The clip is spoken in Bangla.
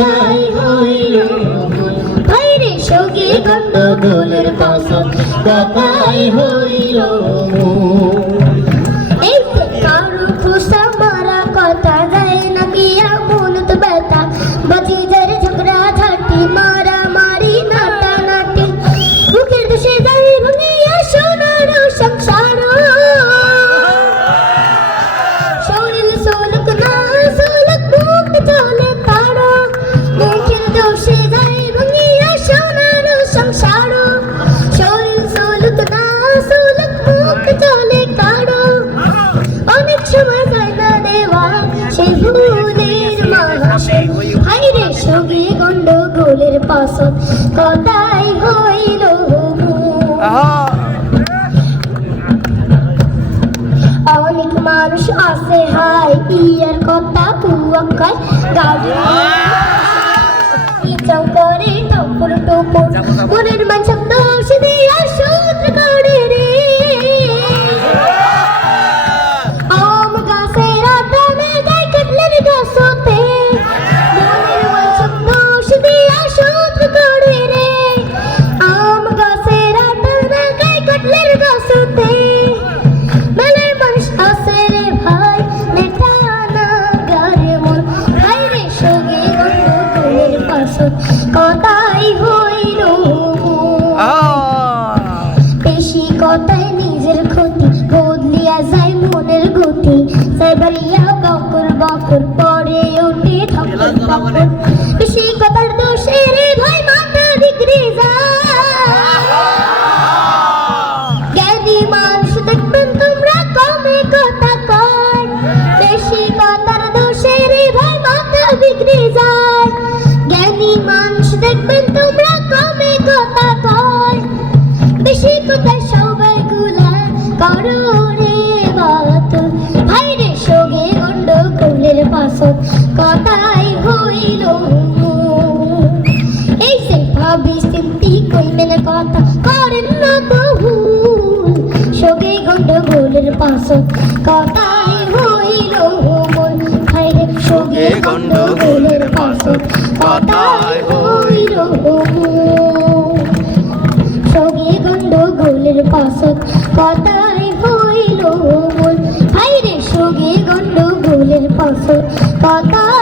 গায় হইল। হাইরে সঙ্গে গন্ডগোলের পাশা গায় হইল। কদাই অনেক মানুষ আছে হাই ইয়ার কথা তুয়াক্কায় গাড়ি করে টপুর টপুর মনের মান কথায় নিজের ক্ষতি বদলিয়া যায় মনের গতি। সাইবারিয়া বকর বকর পরে ওঠে ঠকর বকর পাশে কথাই হইল মোর ভাইরে সঙ্গে গন্ডগোলের পাশে কথাই হইল সঙ্গে গন্ডগোলের পাশে কথাই হইল মোর ভাইরে সঙ্গে গন্ডগোলের পাশে কথাই